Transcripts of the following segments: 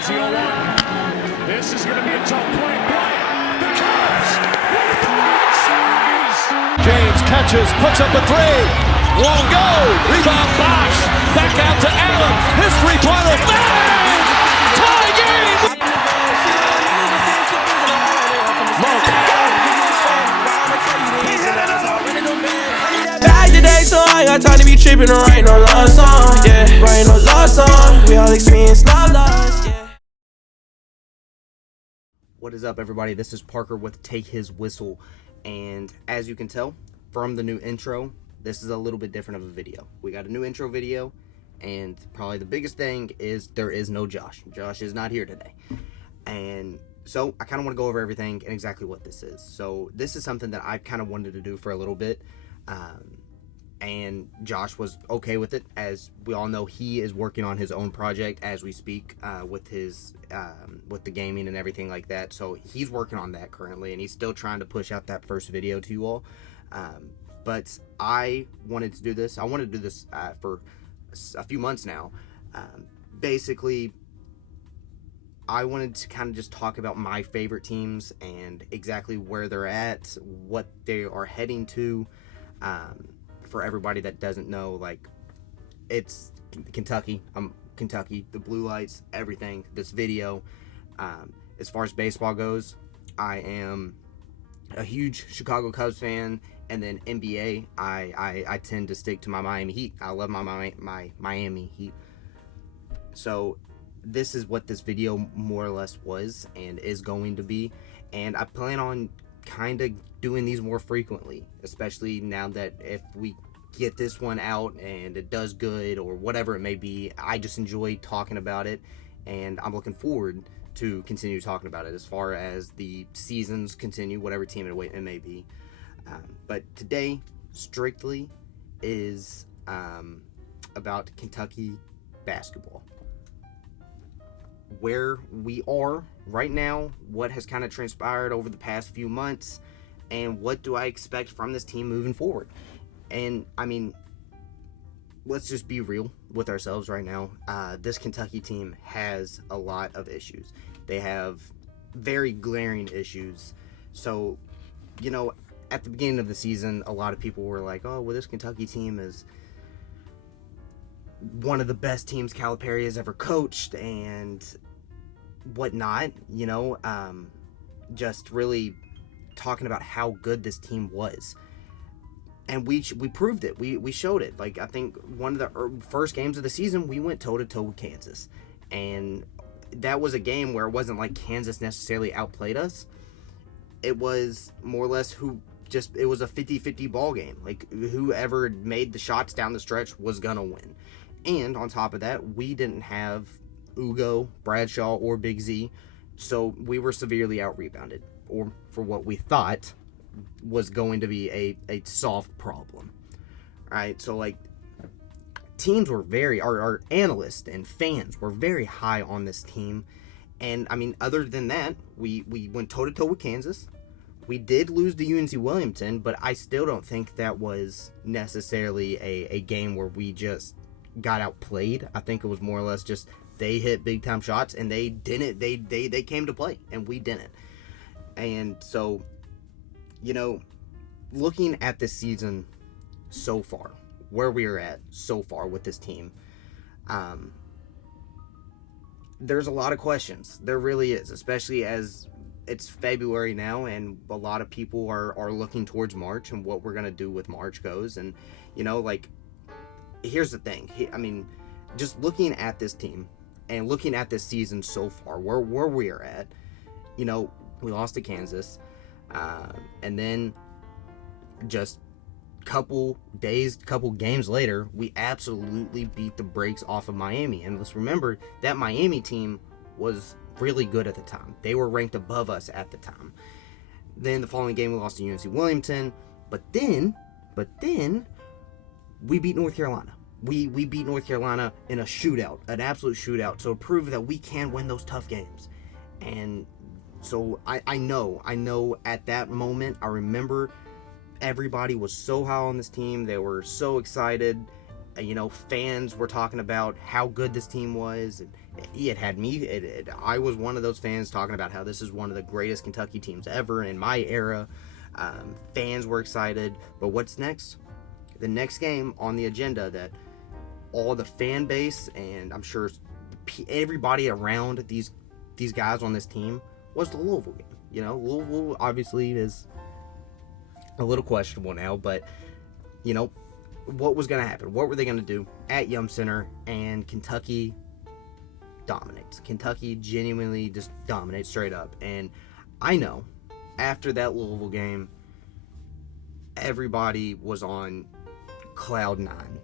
Here's the 0-1. This is going to be a tough play. Bryant, the Cubs with the lead series. James catches, puts up a three. Won't go. Rebound box. Back out to Allen. His three-pointer. Bang! Tie game! Back today, so I got time to be tripping or writing no love song. Yeah, writing no love song. We all experience love loss. Yeah. What is up, everybody? This is Parker with Take His Whistle, and as you can tell from the new intro, this is a little bit different of a video. We got a new intro video, and probably the biggest thing is there is no Josh. Josh is not here today, and so I kind of want to go over everything and exactly what this is. So this is something that I kind of wanted to do for a little bit, and Josh was okay with it. As we all know, he is working on his own project as we speak, with his with the gaming and everything like that. So he's working on that currently, and he's still trying to push out that first video to you all. But I wanted to do this. I wanted to do this for a few months now. Basically, I wanted to kind of just talk about my favorite teams and exactly where they're at, what they are heading to. For everybody that doesn't know, like, it's Kentucky. I'm Kentucky, the Blue Lights, everything. This video, as far as baseball goes, I am a huge Chicago Cubs fan, and then NBA, I tend to stick to my Miami Heat. I love my Miami Heat. So this is what this video more or less was and is going to be, and I plan on kind of doing these more frequently, especially now that if we get this one out and it does good or whatever it may be, I just enjoy talking about it, and I'm looking forward to continue talking about it as far as the seasons continue, whatever team it may be. But today strictly is about Kentucky basketball, where we are right now, what has kind of transpired over the past few months, and what do I expect from this team moving forward. And I mean, let's just be real with ourselves right now. This Kentucky team has a lot of issues. They have very glaring issues. So, you know, at the beginning of the season, a lot of people were like, oh, well, this Kentucky team is one of the best teams Calipari has ever coached and whatnot, you know, just really talking about how good this team was. And we proved it. We showed it. Like, I think one of the first games of the season, we went toe-to-toe with Kansas. And that was a game where it wasn't like Kansas necessarily outplayed us. It was more or less it was a 50-50 ball game. Like, whoever made the shots down the stretch was gonna win. And on top of that, we didn't have Ugo, Bradshaw, or Big Z, so we were severely out-rebounded, or for what we thought was going to be a solved problem. All right, so like, teams were our analysts and fans were very high on this team, and I mean, other than that, we went toe-to-toe with Kansas. We did lose to UNC Wilmington, but I still don't think that was necessarily a game where we just got outplayed. I think it was more or less just they hit big time shots and they didn't. They came to play and we didn't. And so, you know, looking at this season so far, where we are at so far with this team, there's a lot of questions. There really is, especially as it's February now, and a lot of people are looking towards March and what we're going to do with March goes. And, you know, like, here's the thing. I mean, just looking at this team and looking at this season so far, where we are at, you know, we lost to Kansas, and then just couple games later, we absolutely beat the brakes off of Miami. And let's remember that Miami team was really good at the time. They were ranked above us at the time. Then the following game, we lost to UNC Wilmington, but then we beat North Carolina. We beat North Carolina in a shootout, an absolute shootout, to prove that we can win those tough games. And so I know at that moment, I remember everybody was so high on this team. They were so excited, Fans were talking about how good this team was. It had me. I was one of those fans talking about how this is one of the greatest Kentucky teams ever in my era. Fans were excited. But what's next? The next game on the agenda that all the fan base and I'm sure everybody around these guys on this team was the Louisville game. Louisville obviously is a little questionable now, but what was going to happen? What were they going to do at Yum Center? And Kentucky dominates. Kentucky genuinely just dominates straight up. And I know after that Louisville game, everybody was on cloud nine.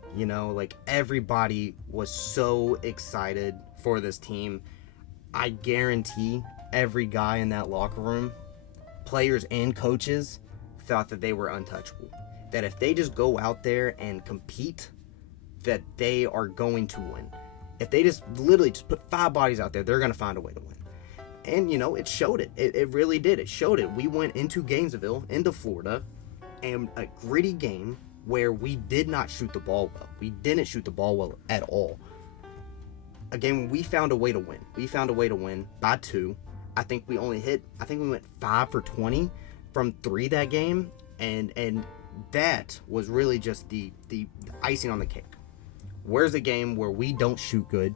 Everybody was so excited for this team. I guarantee every guy in that locker room, players and coaches, thought that they were untouchable. That if they just go out there and compete, that they are going to win. If they just literally just put 5 bodies out there, they're going to find a way to win. And, it showed it. It really did. It showed it. We went into Gainesville, into Florida, and a gritty game where we did not shoot the ball well. We didn't shoot the ball well at all. Again, we found a way to win. We found a way to win by 2. I think we went 5 for 20 from 3 that game. And that was really just the icing on the cake. Where's a game where we don't shoot good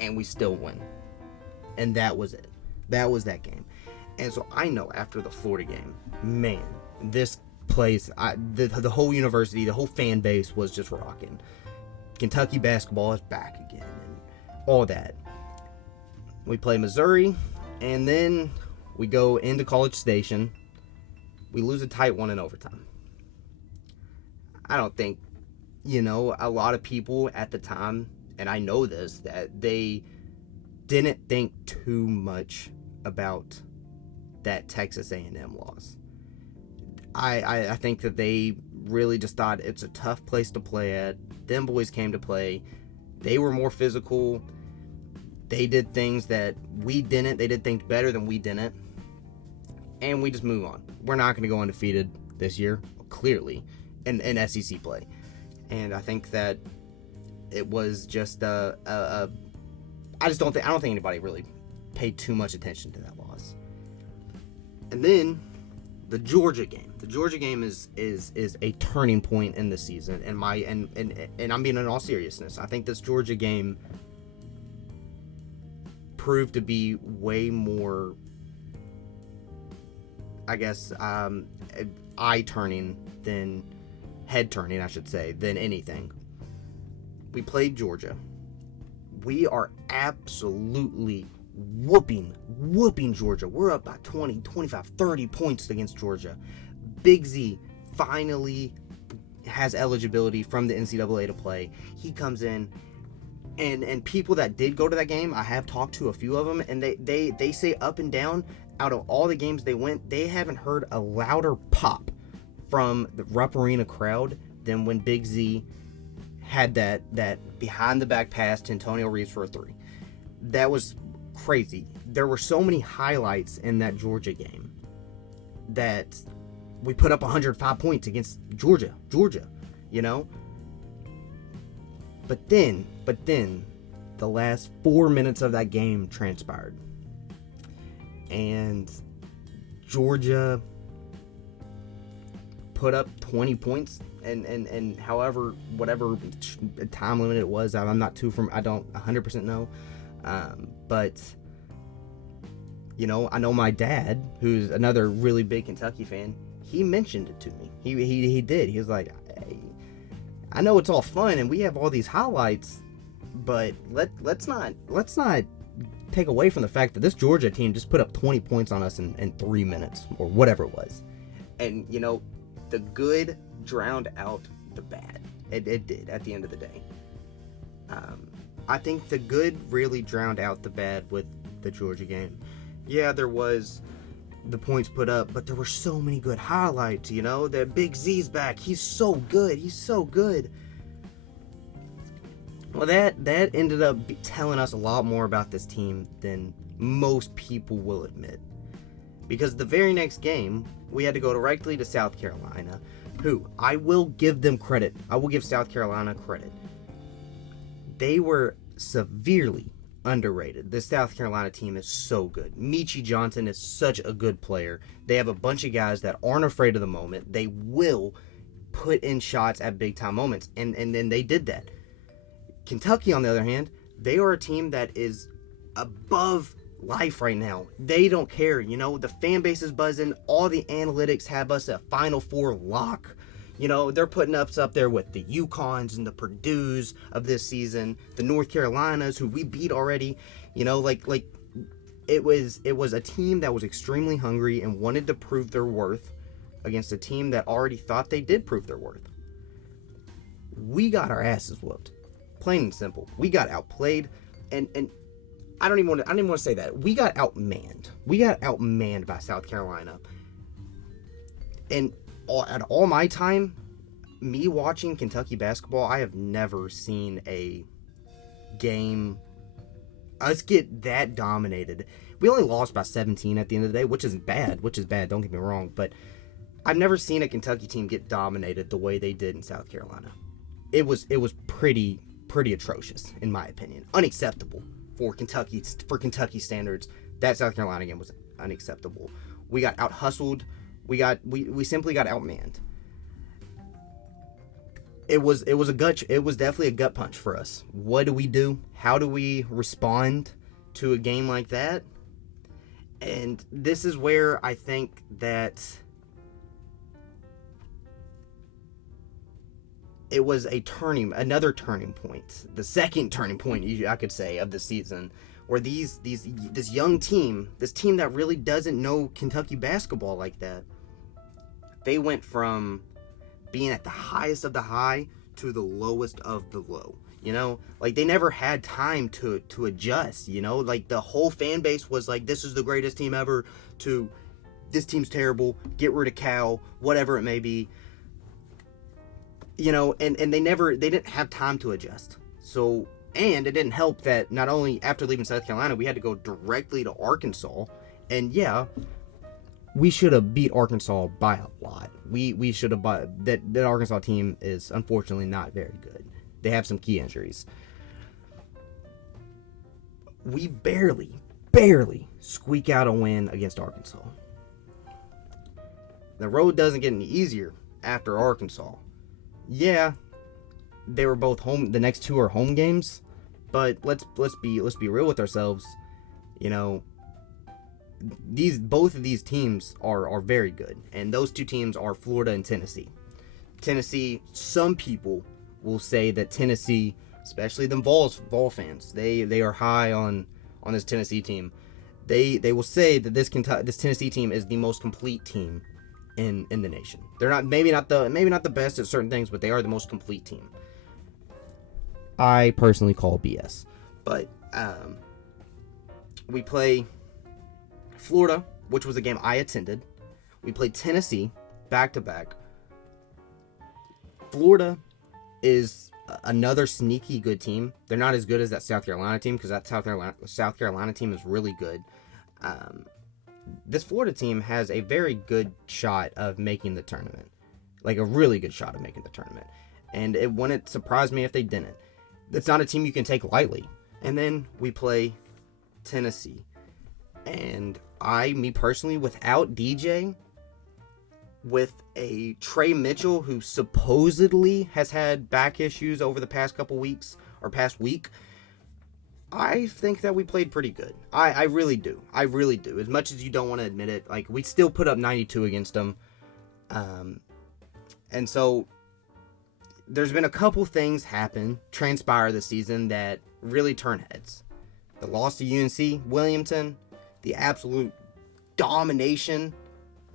and we still win? And that was it. That was that game. And so I know after the Florida game, man, this place, the whole university, the whole fan base was just rocking. Kentucky basketball is back again and all that. We play Missouri, and then we go into College Station. We lose a tight one in overtime. I don't think, a lot of people at the time, and I know this, that they didn't think too much about that Texas A&M loss. I think that they really just thought it's a tough place to play at. Them boys came to play. They were more physical. They did things that we didn't. They did things better than we didn't. And we just move on. We're not going to go undefeated this year, clearly, in SEC play. And I think that it was just I don't think anybody really paid too much attention to that loss. And then the Georgia game. The Georgia game is a turning point in the season. And I'm being in all seriousness. I think this Georgia game proved to be way more, I guess, eye-turning than head-turning, I should say, than anything. We played Georgia. We are absolutely whooping Georgia. We're up by 20, 25, 30 points against Georgia. Big Z finally has eligibility from the NCAA to play. He comes in, and people that did go to that game, I have talked to a few of them, and they say up and down, out of all the games they went, they haven't heard a louder pop from the Rupp Arena crowd than when Big Z had that behind the back pass to Antonio Reeves for a 3. That was crazy. There were so many highlights in that Georgia game that we put up 105 points against Georgia, But then the last 4 minutes of that game transpired. And Georgia put up 20 points and however, whatever time limit it was, I don't 100% know. But I know my dad, who's another really big Kentucky fan, he mentioned it to me. He did. He was like, hey, I know it's all fun and we have all these highlights, but let's not take away from the fact that this Georgia team just put up 20 points on us in 3 minutes or whatever it was. And the good drowned out the bad. It did at the end of the day. I think the good really drowned out the bad with the Georgia game. Yeah, there was the points put up, but there were so many good highlights, that Big Z's back. He's so good. Well, that ended up telling us a lot more about this team than most people will admit. Because the very next game, we had to go directly to South Carolina who I will give them credit. I will give South Carolina credit. They were severely underrated. This South Carolina team is so good. Michi Johnson is such a good player. They have a bunch of guys that aren't afraid of the moment. They will put in shots at big time moments, and then they did that. Kentucky, on the other hand, they are a team that is above life right now. They don't care. You know, the fan base is buzzing. All the analytics have us a Final Four lock. You know, they're putting us up there with the UConns and the Purdues of this season, the North Carolinas, who we beat already. You know, like it was a team that was extremely hungry and wanted to prove their worth against a team that already thought they did prove their worth. We got our asses whooped. Plain and simple. We got outplayed, and I don't even want to say that. We got outmanned. We got outmanned by South Carolina. And at all my time, me watching Kentucky basketball, I have never seen a game us get that dominated. We only lost by 17 at the end of the day, which is bad, don't get me wrong, but I've never seen a Kentucky team get dominated the way they did in South Carolina. It was pretty atrocious, in my opinion. Unacceptable for Kentucky standards. That South Carolina game was unacceptable. We got out-hustled. We simply got outmanned. It was definitely a gut punch for us. What do we do? How do we respond to a game like that? And this is where I think that it was another turning point, the second turning point, I could say, of the season, where this young team, this team that really doesn't know Kentucky basketball like that, they went from being at the highest of the high to the lowest of the low. You know, like they never had time to adjust. You know, like the whole fan base was like, "This is the greatest team ever," to "This team's terrible. Get rid of Cal," whatever it may be. You know, and they didn't have time to adjust. So, and it didn't help that not only after leaving South Carolina, we had to go directly to Arkansas. And yeah, we should have beat Arkansas by a lot. We should have, that Arkansas team is unfortunately not very good. They have some key injuries. We barely squeak out a win against Arkansas. The road doesn't get any easier after Arkansas. Yeah, they were both home. The next two are home games, but let's be real with ourselves. You know, both of these teams are very good, and those two teams are Florida and Tennessee. Tennessee, some people will say that Tennessee, especially them Vol fans, they are high on this Tennessee team. They will say that this Tennessee team is the most complete team in the nation. They're not maybe not the best at certain things, but they are the most complete team. I personally call BS. But we play Florida, which was a game I attended. We played Tennessee back to back. Florida is another sneaky good team. They're not as good as that South Carolina team, because that South Carolina team is really good. This Florida team has a very good shot of making the tournament. Like a really good shot of making the tournament. And it wouldn't surprise me if they didn't. It's not a team you can take lightly. And then we play Tennessee. And me personally, without DJ, with a Trey Mitchell who supposedly has had back issues over the past couple weeks, or past week, I think that we played pretty good. I really do. I really do. As much as you don't want to admit it, like, we still put up 92 against them. And so there's been a couple things transpire this season that really turn heads. The loss to UNC Williamson, the absolute domination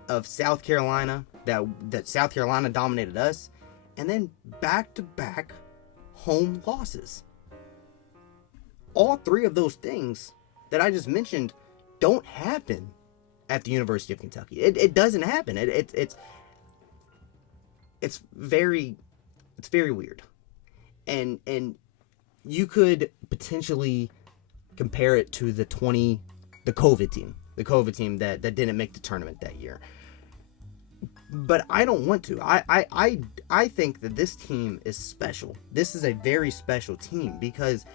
of South Carolina, that South Carolina dominated us, and then back-to-back home losses. All three of those things that I just mentioned don't happen at the University of Kentucky. It doesn't happen. It's very weird. And you could potentially compare it to the COVID team that didn't make the tournament that year. But I don't want to. I think that this team is special. This is a very special team because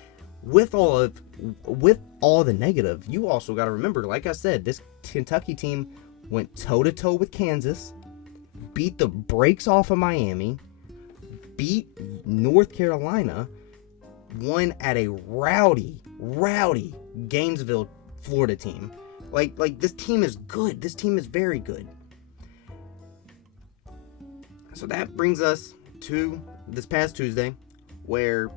with all the negative, you also got to remember, like I said, this Kentucky team went toe-to-toe with Kansas, beat the brakes off of Miami, beat North Carolina, won at a rowdy Gainesville, Florida team. Like this team is good. This team is very good. So that brings us to this past Tuesday, where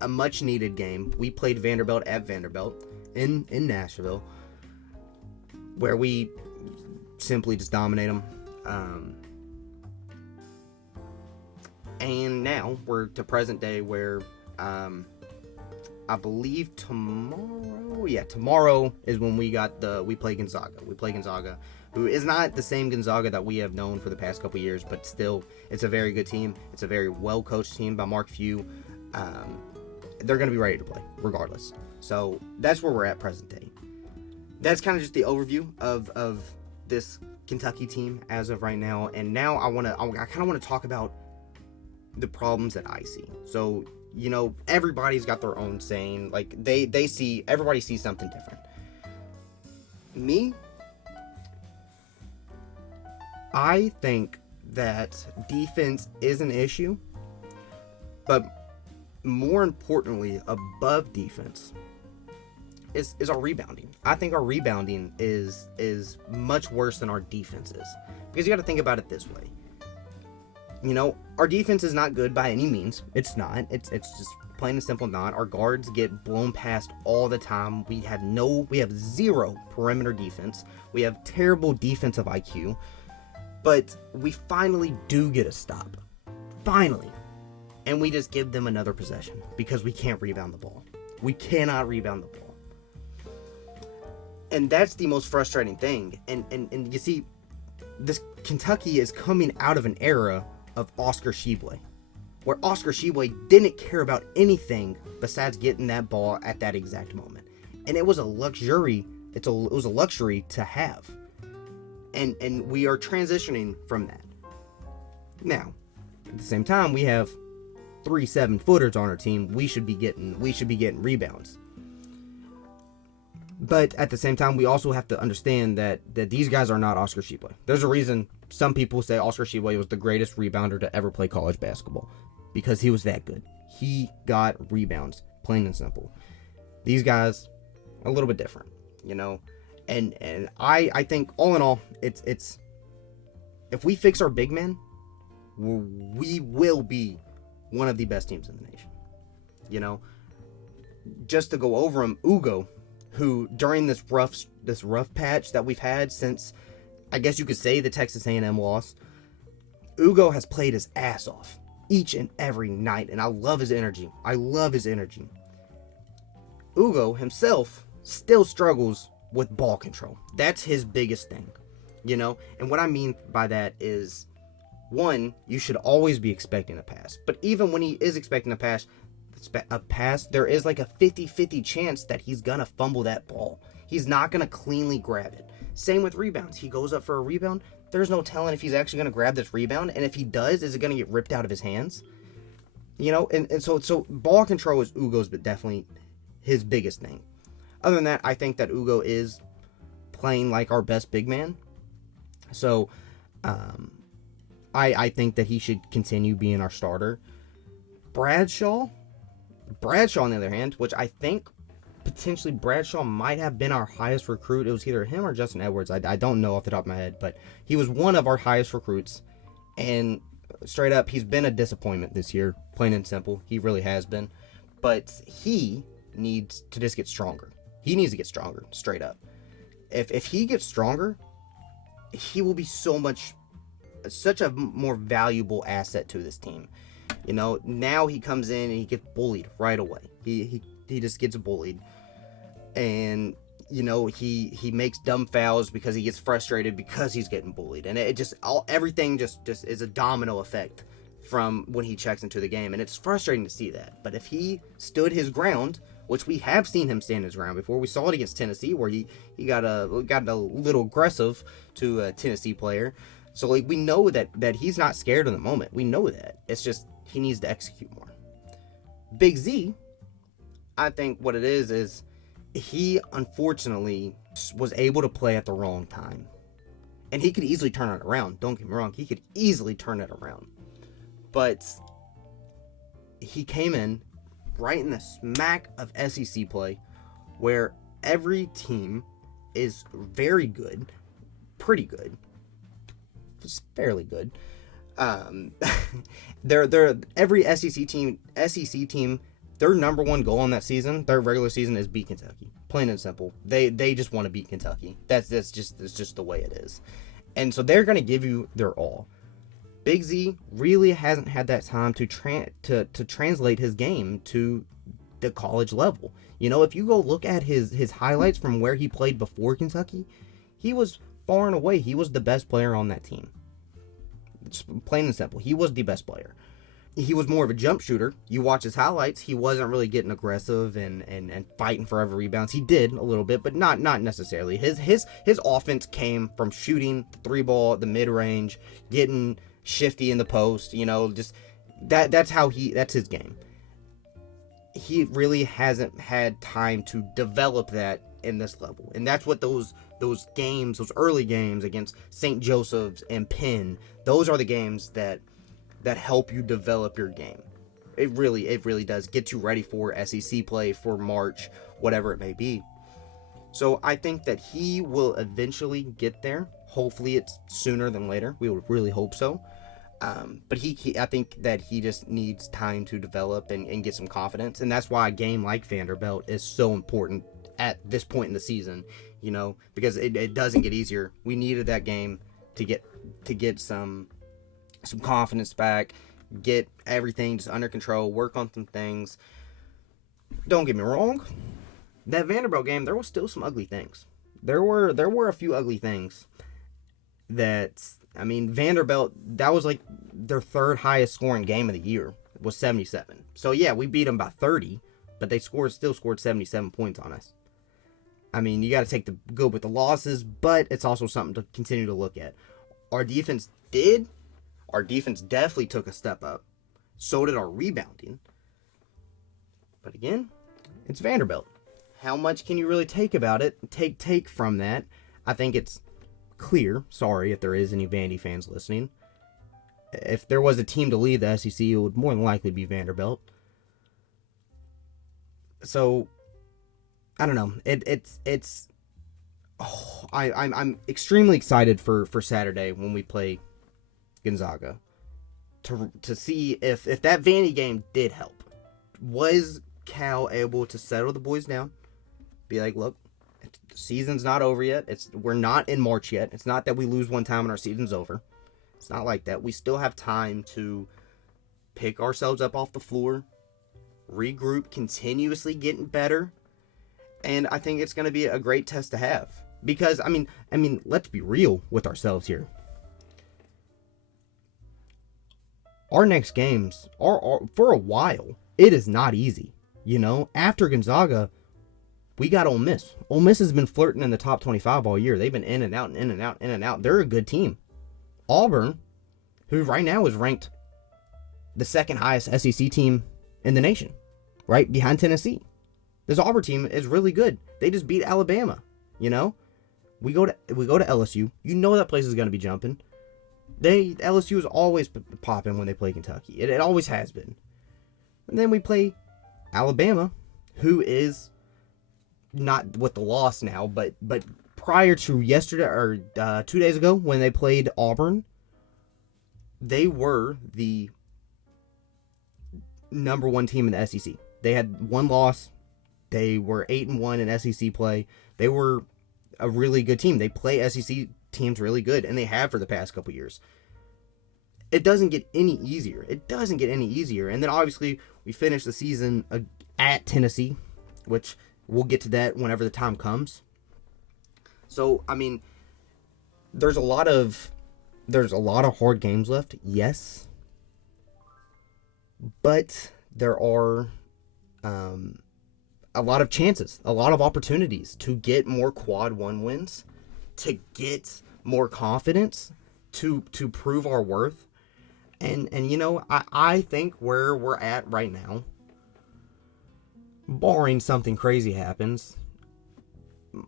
a much needed game. We played Vanderbilt at Vanderbilt in Nashville, where we simply just dominate them. And now we're to present day, where I believe tomorrow is when we play Gonzaga. We play Gonzaga, who is not the same Gonzaga that we have known for the past couple years, but still, it's a very good team. It's a very well-coached team by Mark Few. They're going to be ready to play, regardless. So that's where we're at present day. That's kind of just the overview of this Kentucky team as of right now. And now I kind of want to talk about the problems that I see. So, everybody's got their own saying. Like, everybody sees something different. Me, I think that defense is an issue, but more importantly, above defense is our rebounding. I think our rebounding is much worse than our defense is, because you got to think about it this way. Our defense is not good by any means. It's not. It's just plain and simple not. Our guards get blown past all the time. We have zero perimeter defense. We have terrible defensive IQ. But we finally do get a stop. Finally. And we just give them another possession because we can't rebound the ball. We cannot rebound the ball. And that's the most frustrating thing. And you see, this Kentucky is coming out of an era of Oscar Tshiebwe, where Oscar Tshiebwe didn't care about anything besides getting that ball at that exact moment. And it was a luxury. It was a luxury to have. And we are transitioning from that. Now, at the same time, we have 3 7-footers on our team. We should be getting rebounds. But at the same time, we also have to understand that these guys are not Oscar Tshiebwe. There's a reason some people say Oscar Tshiebwe was the greatest rebounder to ever play college basketball, because he was that good. He got rebounds, plain and simple. These guys, a little bit different, And I think all in all, it's if we fix our big men, we will be one of the best teams in the nation. Just to go over him, Ugo, who during this rough patch that we've had since, I guess you could say, the Texas A&M loss, Ugo has played his ass off each and every night, and I love his energy. Ugo himself still struggles with ball control. That's his biggest thing, And what I mean by that is, one, you should always be expecting a pass. But even when he is expecting a pass, there is like a 50-50 chance that he's going to fumble that ball. He's not going to cleanly grab it. Same with rebounds. He goes up for a rebound. There's no telling if he's actually going to grab this rebound. And if he does, is it going to get ripped out of his hands? And so ball control is Ugo's, but definitely his biggest thing. Other than that, I think that Ugo is playing like our best big man. So, I think that he should continue being our starter. Bradshaw, on the other hand, which I think potentially Bradshaw might have been our highest recruit. It was either him or Justin Edwards. I don't know off the top of my head, but he was one of our highest recruits. And straight up, he's been a disappointment this year, plain and simple. He really has been. But he needs to just get stronger. He needs to get stronger, straight up. If he gets stronger, he will be such a more valuable asset to this team. Now he comes in and he gets bullied right away. He just gets bullied. And, he makes dumb fouls because he gets frustrated because he's getting bullied. And everything just is a domino effect from when he checks into the game. And it's frustrating to see that. But if he stood his ground, which we have seen him stand his ground before. We saw it against Tennessee, where he got a little aggressive to a Tennessee player. So, like, we know that he's not scared in the moment. We know that. It's just he needs to execute more. Big Z, I think what it is he unfortunately was able to play at the wrong time. And he could easily turn it around. Don't get me wrong. He could easily turn it around. But he came in right in the smack of SEC play where every team is very good, pretty good, just fairly good. They're every SEC team, their number one goal in that season, their regular season, is beat Kentucky. Plain and simple. They just want to beat Kentucky. That's just the way it is. And so they're going to give you their all. Big Z really hasn't had that time to translate his game to the college level. You know, if you go look at his highlights from where he played before Kentucky, he was far and away, he was the best player on that team. It's plain and simple. He was the best player. He was more of a jump shooter. You watch his highlights, he wasn't really getting aggressive and fighting for every rebounds. He did a little bit, but not necessarily. His offense came from shooting the three ball, the mid range, getting shifty in the post. You know, just that's his game. He really hasn't had time to develop that in this level, and that's what those games, those early games against St. Joseph's and Penn, those are the games that help you develop your game. It really does get you ready for SEC play, for March, whatever it may be. So I think that he will eventually get there. Hopefully it's sooner than later. We would really hope so. But I think that he just needs time to develop and get some confidence. And that's why a game like Vanderbilt is so important at this point in the season, you know, because it doesn't get easier. We needed that game to get some confidence back, get everything just under control, work on some things. Don't get me wrong, that Vanderbilt game, there was still some ugly things. There were a few ugly things that, I mean, Vanderbilt, that was like their third highest scoring game of the year, was 77. So yeah, we beat them by 30, but they still scored 77 points on us. I mean, you got to take the good with the losses, but it's also something to continue to look at. Our defense definitely took a step up. So did our rebounding. But again, it's Vanderbilt. How much can you really take about it? Take from that. I think it's clear. Sorry if there is any Vandy fans listening. If there was a team to leave the SEC, it would more than likely be Vanderbilt. So, I don't know. I'm extremely excited for Saturday when we play Gonzaga to see if that Vandy game did help. Was Cal able to settle the boys down? Be like, look, the season's not over yet. We're not in March yet. It's not that we lose one time and our season's over. It's not like that. We still have time to pick ourselves up off the floor, regroup, continuously getting better, and I think it's going to be a great test to have. Because I mean, let's be real with ourselves here. Our next games are for a while, it is not easy. You know, after Gonzaga, we got Ole Miss. Ole Miss has been flirting in the top 25 all year. They've been in and out and in and out, in and out. They're a good team. Auburn, who right now is ranked the second highest SEC team in the nation, right behind Tennessee. This Auburn team is really good. They just beat Alabama. You know, we go to LSU. You know that place is going to be jumping. LSU is always popping when they play Kentucky. It always has been. And then we play Alabama, who is not with the loss now, but prior to yesterday or 2 days ago when they played Auburn, they were the number one team in the SEC. They had one loss. They were 8-1 in SEC play. They were a really good team. They play SEC teams really good, and they have for the past couple years. It doesn't get any easier. And then obviously we finish the season at Tennessee, which we'll get to that whenever the time comes. So, I mean, there's a lot of hard games left, yes. But there are a lot of chances, a lot of opportunities to get more quad one wins, to get more confidence, to prove our worth. And you know, I think where we're at right now, barring something crazy happens,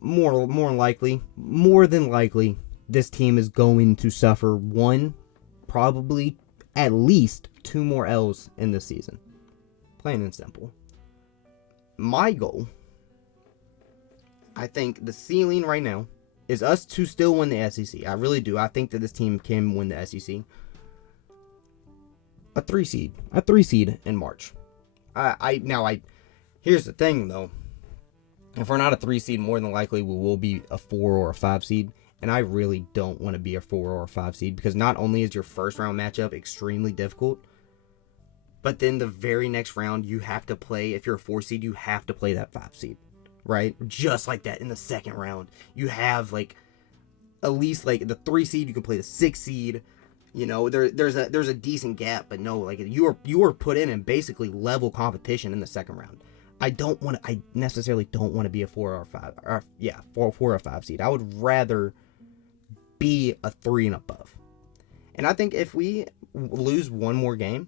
more than likely, this team is going to suffer one, probably at least 2 more L's in this season. Plain and simple. My goal, I think the ceiling right now is us to still win the SEC. I really do. I think that this team can win the SEC. A 3 seed in March. Here's the thing though. If we're not a 3 seed, more than likely we will be a 4 or a 5 seed. And I really don't want to be a 4 or a 5 seed, because not only is your first round matchup extremely difficult, but then the very next round you have to play, if you're a 4 seed, you have to play that 5 seed, right? Just like that in the second round. You have like at least like the 3 seed, you can play the 6 seed. You know, there's a decent gap, but no, like you are put in basically level competition in the second round. I necessarily don't want to be a 4 or 5, or 4 or 5 seed. I would rather be a 3 and above. And I think if we lose one more game,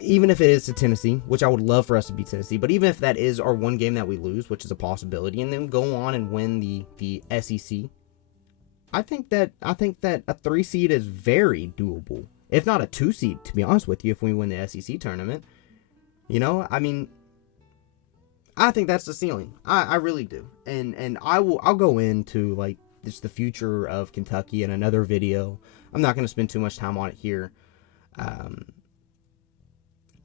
even if it is to Tennessee, which I would love for us to beat Tennessee, but even if that is our one game that we lose, which is a possibility, and then go on and win the SEC, I think that a 3 seed is very doable. If not a 2 seed, to be honest with you, if we win the SEC tournament. You know, I mean, I think that's the ceiling. I really do. And I'll go into like just the future of Kentucky in another video. I'm not going to spend too much time on it here.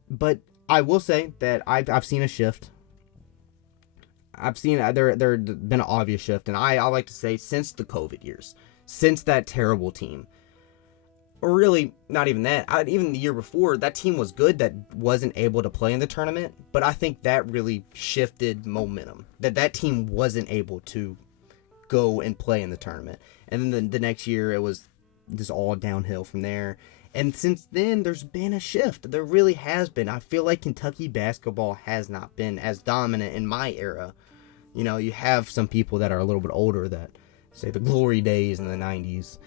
But I will say that I've seen a shift. I've seen there's been an obvious shift, and I like to say since the COVID years, since that terrible team. Or really, not even that. Even the year before, that team was good that wasn't able to play in the tournament. But I think that really shifted momentum. That team wasn't able to go and play in the tournament. And then the next year, it was just all downhill from there. And since then, there's been a shift. There really has been. I feel like Kentucky basketball has not been as dominant in my era. You know, you have some people that are a little bit older that say the glory days in the 90s.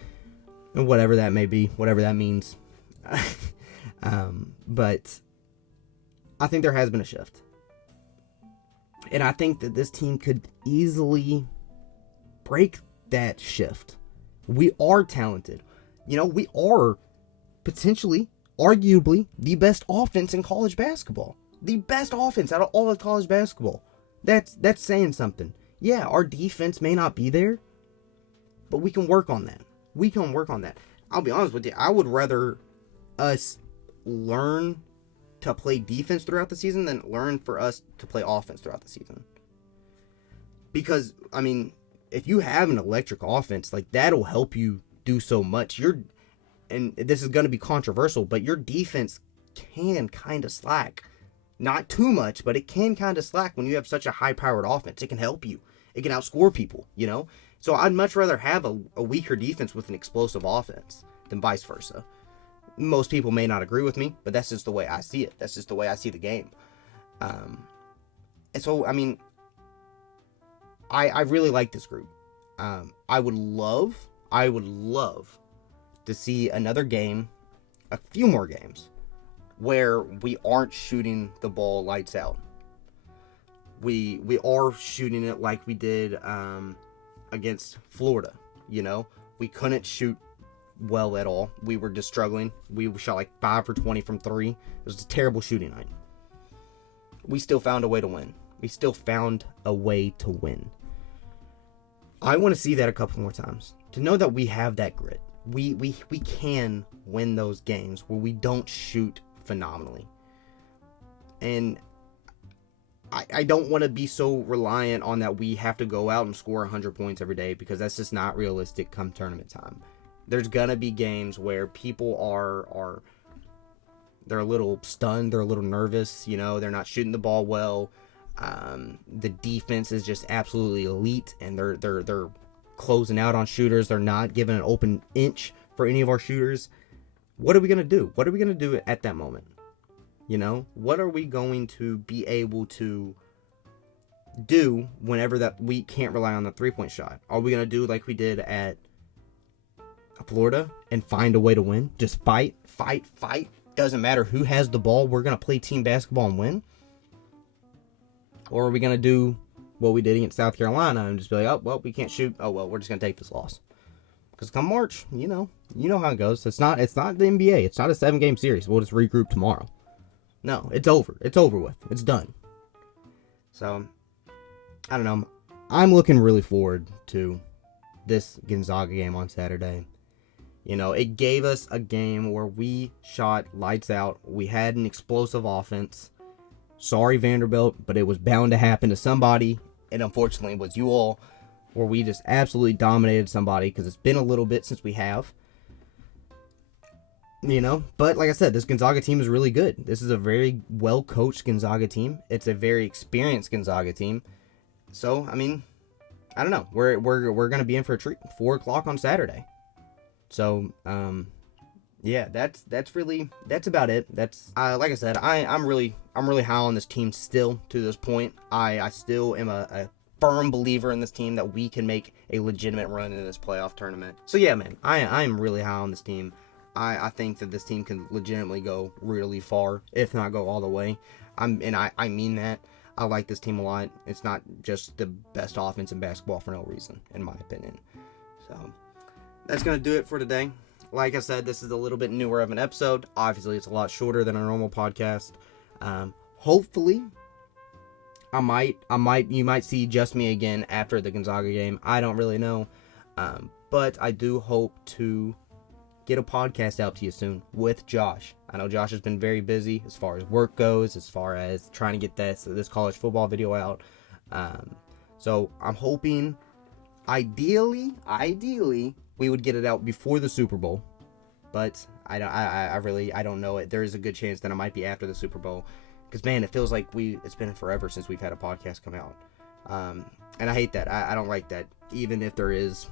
And whatever that may be, whatever that means. But I think there has been a shift. And I think that this team could easily break that shift. We are talented. You know, we are potentially, arguably, the best offense in college basketball. The best offense out of all of college basketball. That's saying something. Yeah, our defense may not be there, but we can work on that. We can work on that. I'll be honest with you. I would rather us learn to play defense throughout the season than learn for us to play offense throughout the season. Because, I mean, if you have an electric offense, like, that'll help you do so much. And this is going to be controversial, but your defense can kind of slack. Not too much, but it can kind of slack when you have such a high-powered offense. It can help you. It can outscore people, you know? So I'd much rather have a weaker defense with an explosive offense than vice versa. Most people may not agree with me, but that's just the way I see it. That's just the way I see the game. And so, I mean, I really like this group. I would love to see another game, a few more games, where we aren't shooting the ball lights out. We are shooting it like we did against Florida. You know, we couldn't shoot well at all. We were just struggling. We shot like 5 for 20 from 3. It was a terrible shooting night. We still found a way to win. I want to see that a couple more times, to know that we have that grit. We can win those games where we don't shoot phenomenally. And I don't want to be so reliant on that we have to go out and score 100 points every day, because that's just not realistic come tournament time. There's gonna be games where people they're a little stunned, they're a little nervous, you know, they're not shooting the ball well. The defense is just absolutely elite, and they're closing out on shooters. They're not giving an open inch for any of our shooters. What are we gonna do? What are we gonna do at that moment? You know, what are we going to be able to do whenever that we can't rely on the 3-point shot? Are we going to do like we did at Florida and find a way to win? Just fight. Doesn't matter who has the ball. We're going to play team basketball and win. Or are we going to do what we did against South Carolina and just be like, oh, well, we can't shoot. Oh, well, we're just going to take this loss. Because come March, you know how it goes. It's not the NBA. It's not a 7-game series. We'll just regroup tomorrow. No, it's over. It's over with. It's done. So, I don't know. I'm looking really forward to this Gonzaga game on Saturday. You know, it gave us a game where we shot lights out. We had an explosive offense. Sorry, Vanderbilt, but it was bound to happen to somebody. And unfortunately, it was you all, where we just absolutely dominated somebody, because it's been a little bit since we have. You know, but like I said, this Gonzaga team is really good. This is a very well-coached Gonzaga team. It's a very experienced Gonzaga team. So, I mean, I don't know. We're going to be in for a treat. 4 o'clock on Saturday. So, yeah, that's about it. That's like I said, I'm really high on this team still to this point. I still am a firm believer in this team that we can make a legitimate run in this playoff tournament. So yeah, man, I am really high on this team. I think that this team can legitimately go really far, if not go all the way. I mean that. I like this team a lot. It's not just the best offense in basketball for no reason, in my opinion. So that's going to do it for today. Like I said, this is a little bit newer of an episode. Obviously, it's a lot shorter than a normal podcast. Hopefully, you might see just me again after the Gonzaga game. I don't really know. But I do hope to get a podcast out to you soon with Josh. I know Josh has been very busy as far as work goes, as far as trying to get this college football video out. So I'm hoping, ideally, we would get it out before the Super Bowl. But I don't know it. There is a good chance that it might be after the Super Bowl. Because, man, it feels like it's been forever since we've had a podcast come out. And I hate that. I don't like that. Even if there is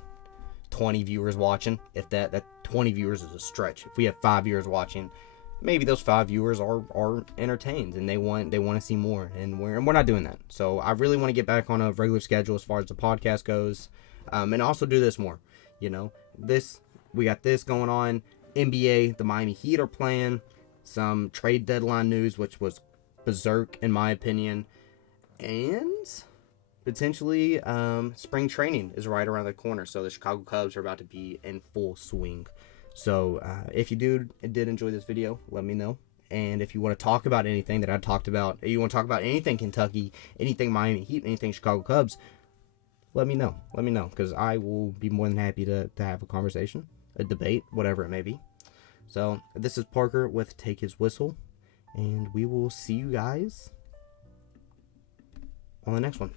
20 viewers watching, if that 20 viewers is a stretch. If we have 5 viewers watching, maybe those 5 viewers are entertained and they want to see more, and we're not doing that. So I really want to get back on a regular schedule as far as the podcast goes, and also do this more. You know, we got this going on. NBA, the Miami Heat are playing. Some trade deadline news, which was berserk in my opinion, and potentially spring training is right around the corner, so the Chicago Cubs are about to be in full swing. So if you did enjoy this video, let me know. And if you want to talk about anything that I talked about, if you want to talk about anything Kentucky, anything Miami Heat, anything Chicago Cubs, let me know, because I will be more than happy to have a conversation, a debate, whatever it may be. So this is Parker with Take His Whistle, and we will see you guys on the next one.